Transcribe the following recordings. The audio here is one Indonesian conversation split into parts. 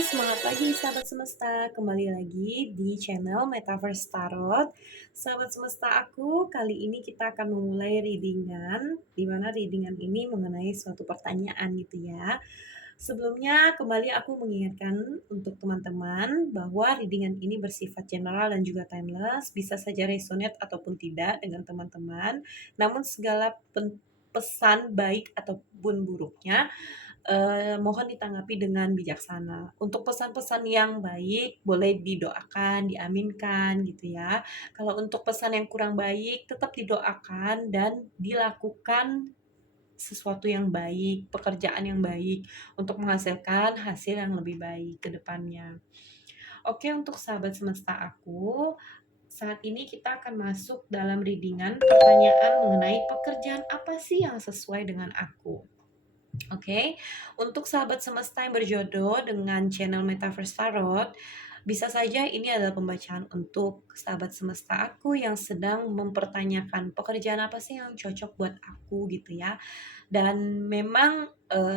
Semangat pagi sahabat semesta, kembali lagi di channel Metaverse Tarot. Sahabat semesta aku, kali ini kita akan memulai readingan, di mana readingan ini mengenai suatu pertanyaan gitu ya. Sebelumnya kembali aku mengingatkan untuk teman-teman bahwa readingan ini bersifat general dan juga timeless, bisa saja resonate ataupun tidak dengan teman-teman. Namun segala pesan baik ataupun buruknya mohon ditanggapi dengan bijaksana. Untuk pesan-pesan yang baik boleh didoakan, diaminkan gitu ya. Kalau untuk pesan yang kurang baik tetap didoakan dan dilakukan sesuatu yang baik, pekerjaan yang baik untuk menghasilkan hasil yang lebih baik ke depannya. Oke, untuk sahabat semesta aku, saat ini kita akan masuk dalam readingan pertanyaan mengenai pekerjaan apa sih yang sesuai dengan aku. Oke, untuk sahabat semesta yang berjodoh dengan channel Metaverse Tarot, bisa saja ini adalah pembacaan untuk sahabat semesta aku yang sedang mempertanyakan pekerjaan apa sih yang cocok buat aku gitu ya. Dan memang,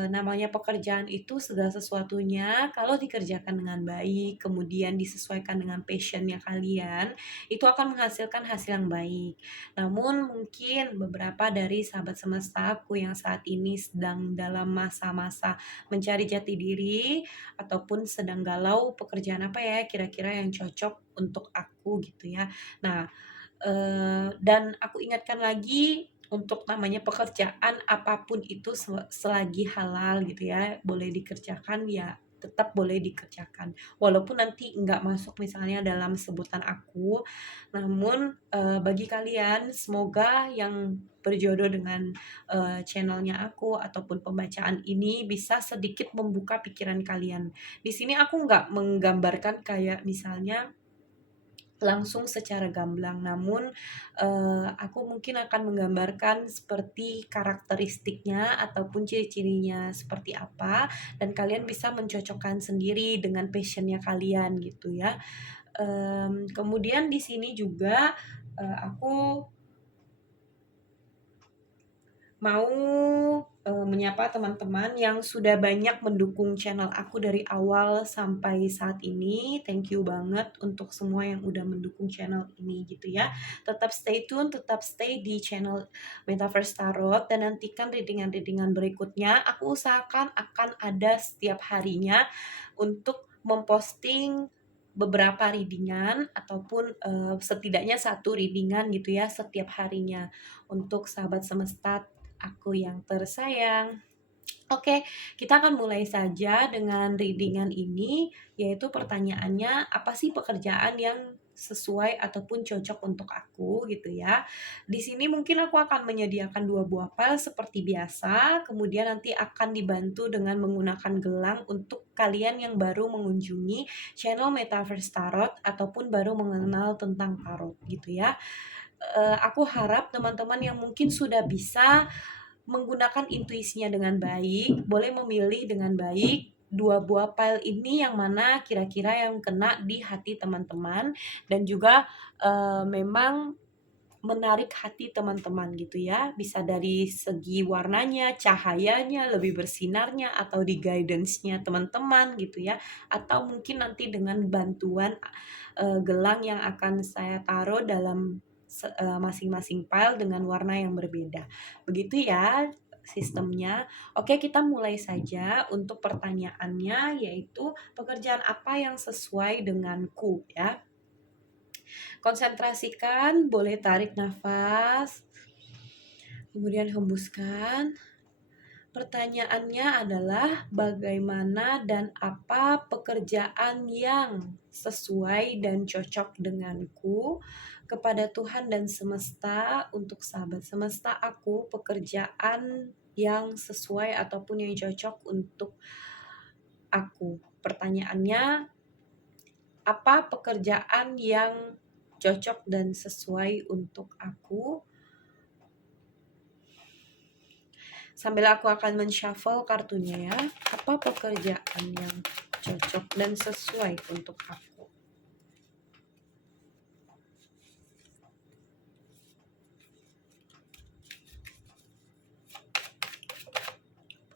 namanya pekerjaan itu segala sesuatunya kalau dikerjakan dengan baik, kemudian disesuaikan dengan passion-nya kalian, itu akan menghasilkan hasil yang baik. Namun mungkin beberapa dari sahabat semesta aku yang saat ini sedang dalam masa-masa mencari jati diri, ataupun sedang galau pekerjaan apa ya kira-kira yang cocok untuk aku gitu ya. Nah, dan aku ingatkan lagi untuk namanya pekerjaan apapun itu selagi halal gitu ya, boleh dikerjakan ya tetap boleh dikerjakan. Walaupun nanti nggak masuk misalnya dalam sebutan aku, namun, bagi kalian semoga yang berjodoh dengan, channel aku ataupun pembacaan ini bisa sedikit membuka pikiran kalian. Di sini aku nggak menggambarkan kayak misalnya langsung secara gamblang, namun, aku mungkin akan menggambarkan seperti karakteristiknya ataupun ciri-cirinya seperti apa, dan kalian bisa mencocokkan sendiri dengan passion-nya kalian gitu ya. Kemudian di sini juga, aku mau, menyapa teman-teman yang sudah banyak mendukung channel aku dari awal sampai saat ini. Thank you banget untuk semua yang udah mendukung channel ini gitu ya. Tetap stay tune, tetap stay di channel Metaverse Tarot dan nantikan readingan-readingan berikutnya. Aku usahakan akan ada setiap harinya untuk memposting beberapa readingan ataupun, setidaknya satu readingan gitu ya setiap harinya untuk sahabat semesta aku yang tersayang. Oke, kita akan mulai saja dengan readingan ini, yaitu pertanyaannya, apa sih pekerjaan yang sesuai ataupun cocok untuk aku gitu ya. Di sini mungkin aku akan menyediakan 2 buah file seperti biasa, kemudian nanti akan dibantu dengan menggunakan gelang untuk kalian yang baru mengunjungi channel Metaverse Tarot ataupun baru mengenal tentang tarot gitu ya. Aku harap teman-teman yang mungkin sudah bisa menggunakan intuisinya dengan baik, boleh memilih dengan baik 2 buah file ini yang mana kira-kira yang kena di hati teman-teman dan juga, memang menarik hati teman-teman gitu ya. Bisa dari segi warnanya, cahayanya, lebih bersinarnya, atau di guidance-nya teman-teman gitu ya. Atau mungkin nanti dengan bantuan, gelang yang akan saya taruh dalam masing-masing file dengan warna yang berbeda. Begitu ya sistemnya. Oke, kita mulai saja untuk pertanyaannya yaitu pekerjaan apa yang sesuai denganku ya. Konsentrasikan, boleh tarik nafas, kemudian hembuskan. Pertanyaannya adalah bagaimana dan apa pekerjaan yang sesuai dan cocok denganku kepada Tuhan dan semesta. Untuk sahabat semesta aku, pekerjaan yang sesuai ataupun yang cocok untuk aku. Pertanyaannya, apa pekerjaan yang cocok dan sesuai untuk aku? Sambil aku akan men-shuffle kartunya ya. Apa pekerjaan yang cocok dan sesuai untuk aku?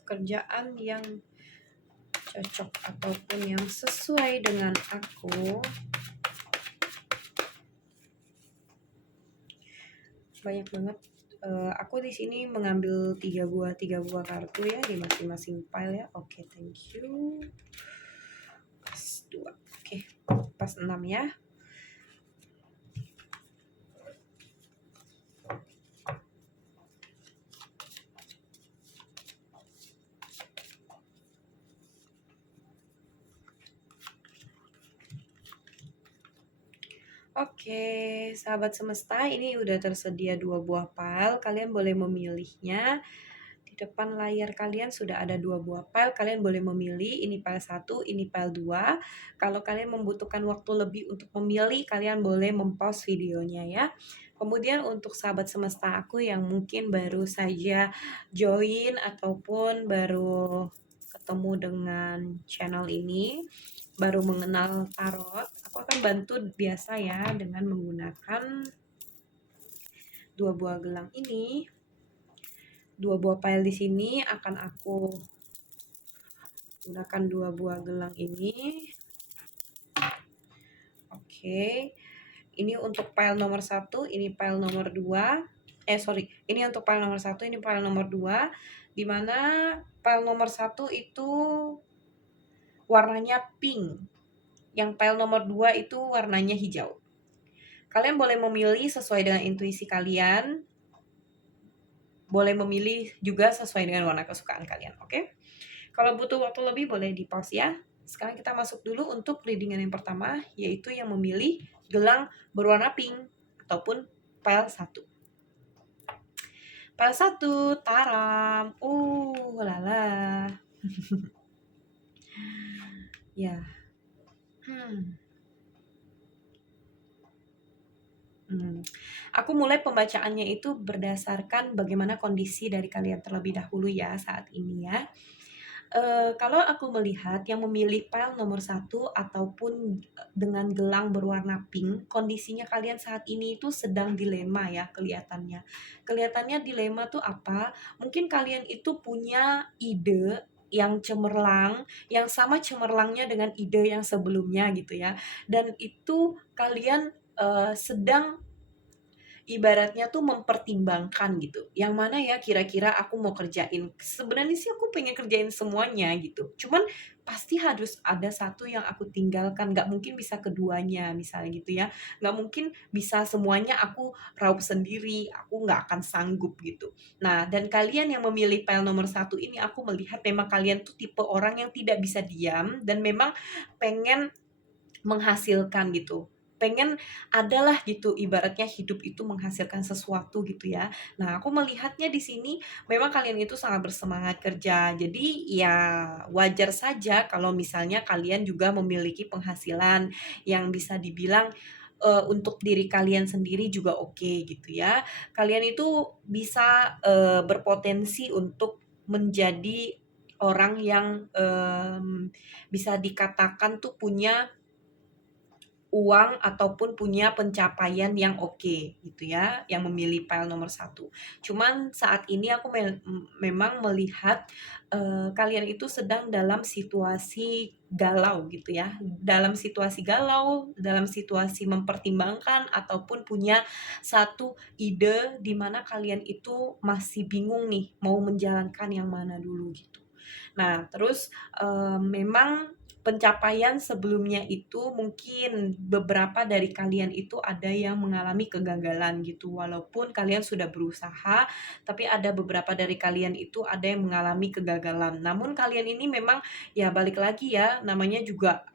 Pekerjaan yang cocok ataupun yang sesuai dengan aku. Banyak banget. Aku di sini mengambil 3 buah kartu ya di masing-masing pile ya. Oke, thank you. Pas 2. Oke, pas 6 ya. Oke, sahabat semesta, ini udah tersedia 2 buah file. Kalian boleh memilihnya. Di depan layar kalian sudah ada 2 buah file. Kalian boleh memilih, ini file 1, ini file 2. Kalau kalian membutuhkan waktu lebih untuk memilih, kalian boleh mempause videonya ya. Kemudian untuk sahabat semesta aku yang mungkin baru saja join ataupun baru ketemu dengan channel ini, baru mengenal tarot, aku akan bantu biasa ya dengan menggunakan 2 buah gelang ini. 2 buah file di sini akan aku gunakan 2 buah gelang ini. Oke, ini untuk file nomor 1, ini file nomor 2. Ini untuk file nomor 1, ini file nomor 2. Dimana file nomor 1 itu warnanya pink. Yang file nomor 2 itu warnanya hijau. Kalian boleh memilih sesuai dengan intuisi kalian. Boleh memilih juga sesuai dengan warna kesukaan kalian, oke? Kalau butuh waktu lebih boleh di pause ya. Sekarang kita masuk dulu untuk readingan yang pertama, yaitu yang memilih gelang berwarna pink ataupun file 1. File 1, taram. Lala. Ya. Aku mulai pembacaannya itu berdasarkan bagaimana kondisi dari kalian terlebih dahulu ya saat ini ya. Kalau aku melihat yang memilih file nomor 1 ataupun dengan gelang berwarna pink, kondisinya kalian saat ini itu sedang dilema ya kelihatannya. Kelihatannya dilema tuh apa? Mungkin kalian itu punya ide yang cemerlang, yang sama cemerlangnya dengan ide yang sebelumnya gitu ya. Dan itu kalian sedang ibaratnya tuh mempertimbangkan gitu, yang mana ya kira-kira aku mau kerjain. Sebenarnya sih aku pengen kerjain semuanya gitu, cuman pasti harus ada satu yang aku tinggalkan, nggak mungkin bisa keduanya misalnya gitu ya. Nggak mungkin bisa semuanya aku raup sendiri, aku nggak akan sanggup gitu. Nah, dan kalian yang memilih file nomor 1 ini, aku melihat memang kalian tuh tipe orang yang tidak bisa diam dan memang pengen menghasilkan gitu. Pengen adalah gitu ibaratnya hidup itu menghasilkan sesuatu gitu ya. Nah, aku melihatnya di sini memang kalian itu sangat bersemangat kerja. Jadi ya wajar saja kalau misalnya kalian juga memiliki penghasilan yang bisa dibilang untuk diri kalian sendiri juga oke gitu ya. Kalian itu bisa berpotensi untuk menjadi orang yang bisa dikatakan tuh punya uang ataupun punya pencapaian yang oke gitu ya, yang memilih file nomor 1. Cuman saat ini aku memang melihat, kalian itu sedang dalam situasi galau gitu ya, dalam situasi galau, dalam situasi mempertimbangkan ataupun punya satu ide di mana kalian itu masih bingung nih mau menjalankan yang mana dulu gitu. Nah terus, memang pencapaian sebelumnya itu mungkin beberapa dari kalian itu ada yang mengalami kegagalan gitu, walaupun kalian sudah berusaha, tapi ada beberapa dari kalian itu ada yang mengalami kegagalan. Namun kalian ini memang ya balik lagi ya, namanya juga,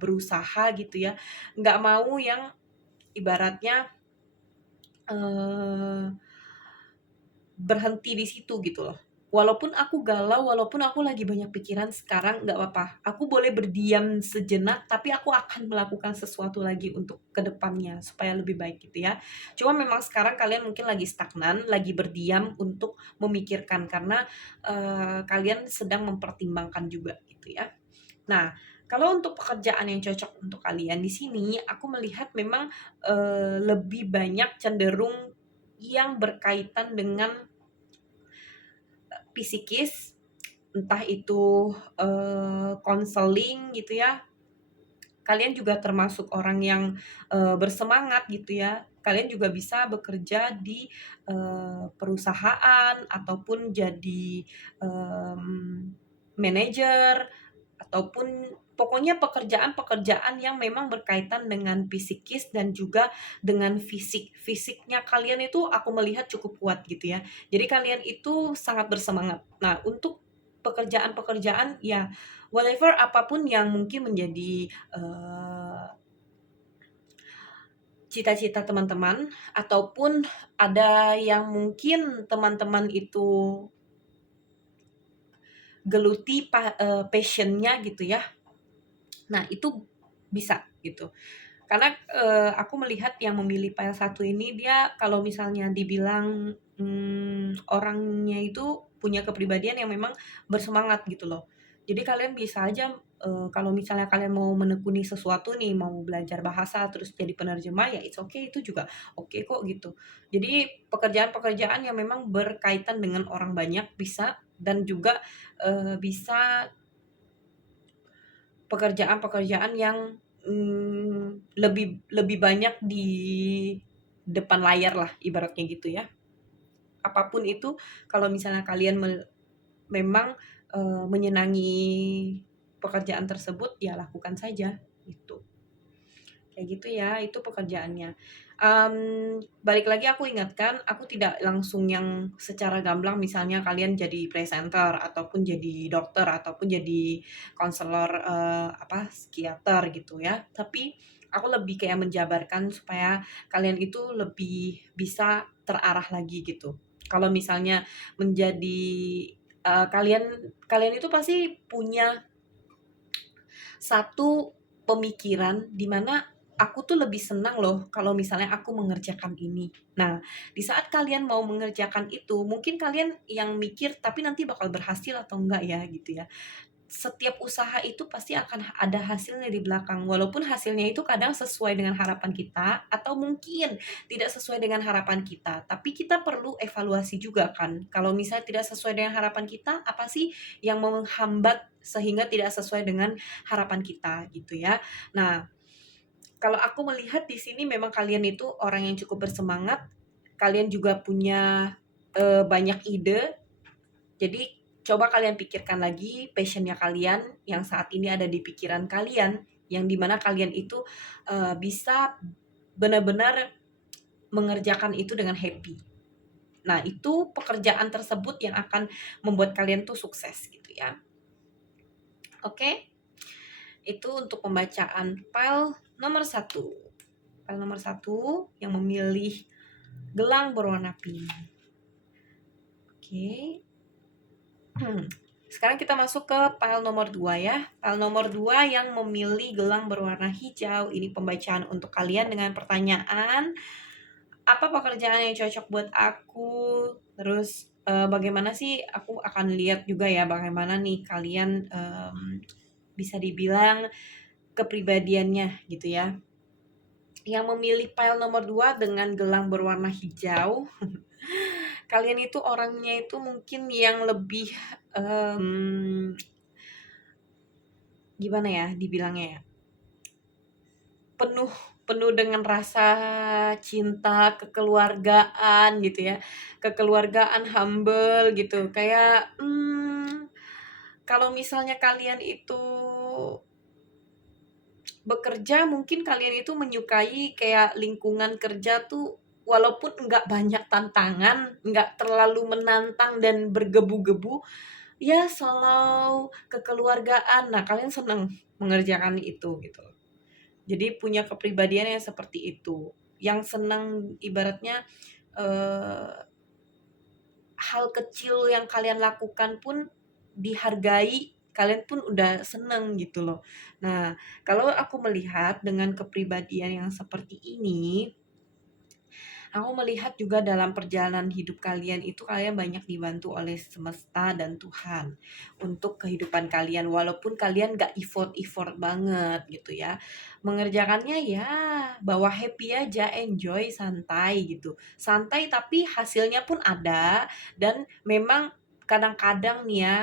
berusaha gitu ya, nggak mau yang ibaratnya, eee, berhenti di situ gitu loh. Walaupun aku galau, walaupun aku lagi banyak pikiran sekarang, nggak apa-apa. Aku boleh berdiam sejenak, tapi aku akan melakukan sesuatu lagi untuk ke depannya, supaya lebih baik gitu ya. Cuma memang sekarang kalian mungkin lagi stagnan, lagi berdiam untuk memikirkan, karena, kalian sedang mempertimbangkan juga gitu ya. Nah, kalau untuk pekerjaan yang cocok untuk kalian di sini, aku melihat memang, lebih banyak cenderung yang berkaitan dengan psikis, entah itu, konseling gitu ya. Kalian juga termasuk orang yang, bersemangat gitu ya. Kalian juga bisa bekerja di, perusahaan ataupun jadi, manajer ataupun pokoknya pekerjaan-pekerjaan yang memang berkaitan dengan psikis dan juga dengan fisik. Fisiknya kalian itu aku melihat cukup kuat gitu ya. Jadi kalian itu sangat bersemangat. Nah, untuk pekerjaan-pekerjaan ya whatever apapun yang mungkin menjadi, cita-cita teman-teman ataupun ada yang mungkin teman-teman itu geluti passion-nya gitu ya. Nah, itu bisa gitu. Karena, aku melihat yang memilih file satu ini dia kalau misalnya dibilang, orangnya itu punya kepribadian yang memang bersemangat gitu loh. Jadi kalian bisa aja, kalau misalnya kalian mau menekuni sesuatu nih, mau belajar bahasa terus jadi penerjemah ya it's okay itu juga oke kok gitu. Jadi pekerjaan-pekerjaan yang memang berkaitan dengan orang banyak bisa dan juga, bisa pekerjaan-pekerjaan yang, lebih lebih banyak di depan layar lah ibaratnya gitu ya. Apapun itu kalau misalnya kalian memang, menyenangi pekerjaan tersebut ya lakukan saja gitu. Kayak gitu ya, itu pekerjaannya. Balik lagi aku ingatkan, aku tidak langsung yang secara gamblang misalnya kalian jadi presenter, ataupun jadi dokter, ataupun jadi konselor, psikiater gitu ya. Tapi aku lebih kayak menjabarkan supaya kalian itu lebih bisa terarah lagi gitu. Kalau misalnya menjadi, kalian kalian itu pasti punya satu pemikiran di mana aku tuh lebih senang loh kalau misalnya aku mengerjakan ini. Nah, di saat kalian mau mengerjakan itu, mungkin kalian yang mikir, tapi nanti bakal berhasil atau enggak ya gitu ya. Setiap usaha itu pasti akan ada hasilnya di belakang, walaupun hasilnya itu kadang sesuai dengan harapan kita atau mungkin tidak sesuai dengan harapan kita, tapi kita perlu evaluasi juga kan. Kalau misalnya tidak sesuai dengan harapan kita, apa sih yang menghambat sehingga tidak sesuai dengan harapan kita gitu ya. Nah, kalau aku melihat di sini memang kalian itu orang yang cukup bersemangat, kalian juga punya, banyak ide, jadi coba kalian pikirkan lagi passion-nya kalian yang saat ini ada di pikiran kalian, yang di mana kalian itu, bisa benar-benar mengerjakan itu dengan happy. Nah, itu pekerjaan tersebut yang akan membuat kalian tuh sukses gitu ya. Oke? Itu untuk pembacaan file nomor satu. File nomor satu yang memilih gelang berwarna pink. Oke. Sekarang kita masuk ke file nomor 2 ya. File nomor 2 yang memilih gelang berwarna hijau. Ini pembacaan untuk kalian dengan pertanyaan, apa pekerjaan yang cocok buat aku? Terus, bagaimana sih aku akan lihat juga ya bagaimana nih kalian, bisa dibilang kepribadiannya gitu ya. Yang memilih file nomor 2 dengan gelang berwarna hijau, kalian itu orangnya itu mungkin yang lebih, gimana ya dibilangnya ya, penuh penuh dengan rasa cinta, kekeluargaan gitu ya, kekeluargaan, humble gitu. Kayak, kalau misalnya kalian itu bekerja mungkin kalian itu menyukai kayak lingkungan kerja tuh walaupun nggak banyak tantangan, nggak terlalu menantang dan bergebu-gebu, ya slow, kekeluargaan. Nah, kalian senang mengerjakan itu gitu. Jadi punya kepribadian yang seperti itu, yang senang ibaratnya, eee, hal kecil yang kalian lakukan pun dihargai, kalian pun udah seneng gitu loh. Nah, kalau aku melihat dengan kepribadian yang seperti ini, aku melihat juga dalam perjalanan hidup kalian itu kalian banyak dibantu oleh semesta dan Tuhan untuk kehidupan kalian walaupun kalian gak effort-effort banget gitu ya. Mengerjakannya ya bawa happy aja, enjoy, santai gitu. Santai tapi hasilnya pun ada dan memang kadang-kadang nih ya,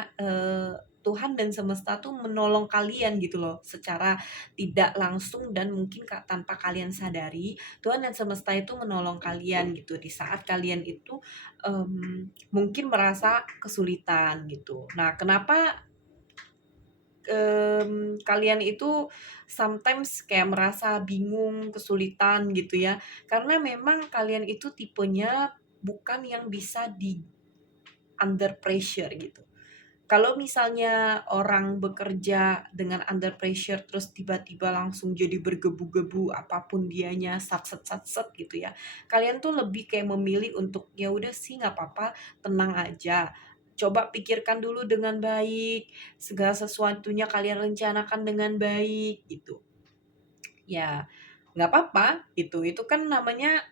Tuhan dan semesta tuh menolong kalian gitu loh, secara tidak langsung dan mungkin tanpa kalian sadari, Tuhan dan semesta itu menolong kalian gitu di saat kalian itu, mungkin merasa kesulitan gitu. Nah, kenapa, kalian itu sometimes kayak merasa bingung, kesulitan gitu ya, karena memang kalian itu tipenya bukan yang bisa di under pressure gitu. Kalau misalnya orang bekerja dengan under pressure terus tiba-tiba langsung jadi bergebu-gebu apapun dianya satset gitu ya. Kalian tuh lebih kayak memilih untuk ya udah sih nggak apa-apa, tenang aja. Coba pikirkan dulu dengan baik, segala sesuatunya kalian rencanakan dengan baik gitu. Ya, nggak apa-apa gitu. Itu kan namanya,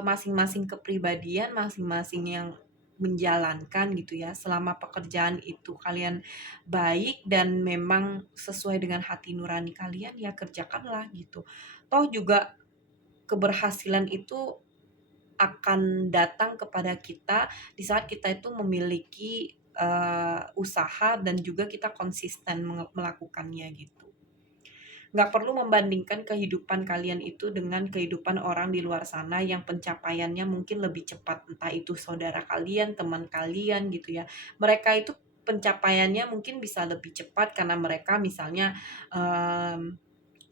masing-masing kepribadian, masing-masing yang menjalankan gitu ya. Selama pekerjaan itu kalian baik dan memang sesuai dengan hati nurani kalian, ya kerjakanlah gitu. Toh juga keberhasilan itu akan datang kepada kita di saat kita itu memiliki, usaha dan juga kita konsisten melakukannya gitu. Nggak perlu membandingkan kehidupan kalian itu dengan kehidupan orang di luar sana yang pencapaiannya mungkin lebih cepat, entah itu saudara kalian, teman kalian gitu ya. Mereka itu pencapaiannya mungkin bisa lebih cepat karena mereka misalnya,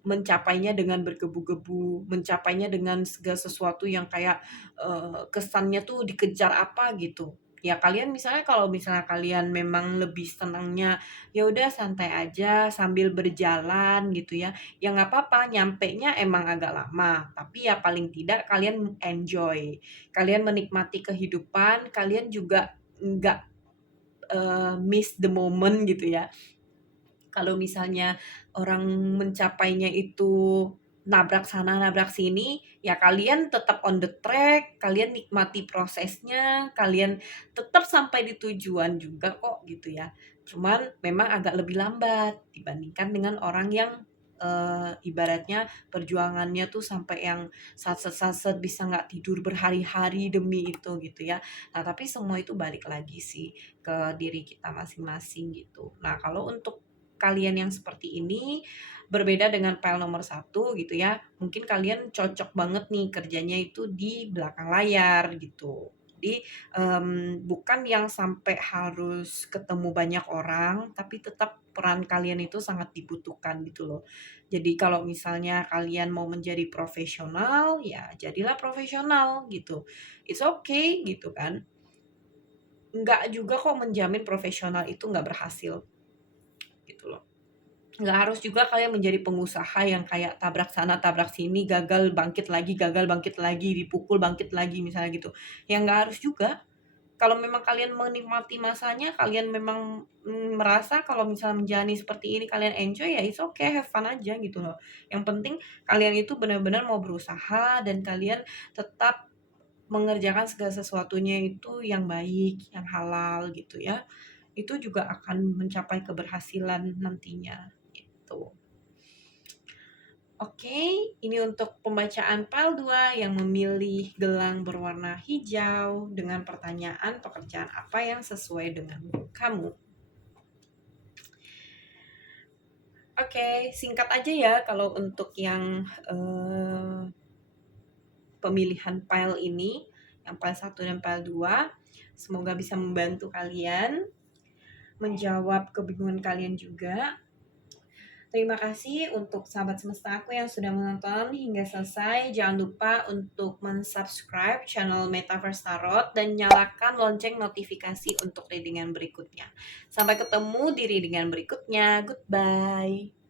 mencapainya dengan bergebu-gebu, mencapainya dengan segala sesuatu yang kayak, kesannya tuh dikejar apa gitu. Ya kalian misalnya kalau misalnya kalian memang lebih senangnya, ya udah santai aja sambil berjalan gitu ya, ya nggak apa-apa nyampenya emang agak lama, tapi ya paling tidak kalian enjoy, kalian menikmati kehidupan, kalian juga nggak, miss the moment gitu ya. Kalau misalnya orang mencapainya itu nabrak sana nabrak sini, ya kalian tetap on the track, kalian nikmati prosesnya, kalian tetap sampai di tujuan juga kok gitu ya. Cuman memang agak lebih lambat dibandingkan dengan orang yang, ibaratnya perjuangannya tuh sampai yang satset bisa nggak tidur berhari-hari demi itu gitu ya. Nah tapi semua itu balik lagi sih ke diri kita masing-masing gitu. Nah kalau untuk kalian yang seperti ini, berbeda dengan file nomor satu gitu ya, mungkin kalian cocok banget nih kerjanya itu di belakang layar gitu. Jadi, bukan yang sampai harus ketemu banyak orang, tapi tetap peran kalian itu sangat dibutuhkan gitu loh. Jadi kalau misalnya kalian mau menjadi profesional, ya jadilah profesional gitu. It's okay gitu kan. Nggak juga kok menjamin profesional itu nggak berhasil gitu loh. Nggak harus juga kalian menjadi pengusaha yang kayak tabrak sana, tabrak sini, gagal bangkit lagi, dipukul, bangkit lagi, misalnya gitu. Ya nggak harus juga. Kalau memang kalian menikmati masanya, kalian memang, merasa kalau misalnya menjalani seperti ini kalian enjoy, ya it's okay, have fun aja gitu loh. Yang penting kalian itu benar-benar mau berusaha dan kalian tetap mengerjakan segala sesuatunya itu yang baik, yang halal gitu ya. Itu juga akan mencapai keberhasilan nantinya, gitu. Oke, ini untuk pembacaan file 2 yang memilih gelang berwarna hijau dengan pertanyaan pekerjaan apa yang sesuai dengan kamu. Oke, singkat aja ya kalau untuk yang pemilihan file ini, yang file 1 dan file 2. Semoga bisa membantu kalian menjawab kebingungan kalian juga. Terima kasih untuk sahabat semesta aku yang sudah menonton hingga selesai. Jangan lupa untuk mensubscribe channel Metaverse Tarot dan nyalakan lonceng notifikasi untuk readingan berikutnya. Sampai ketemu di readingan berikutnya. Goodbye.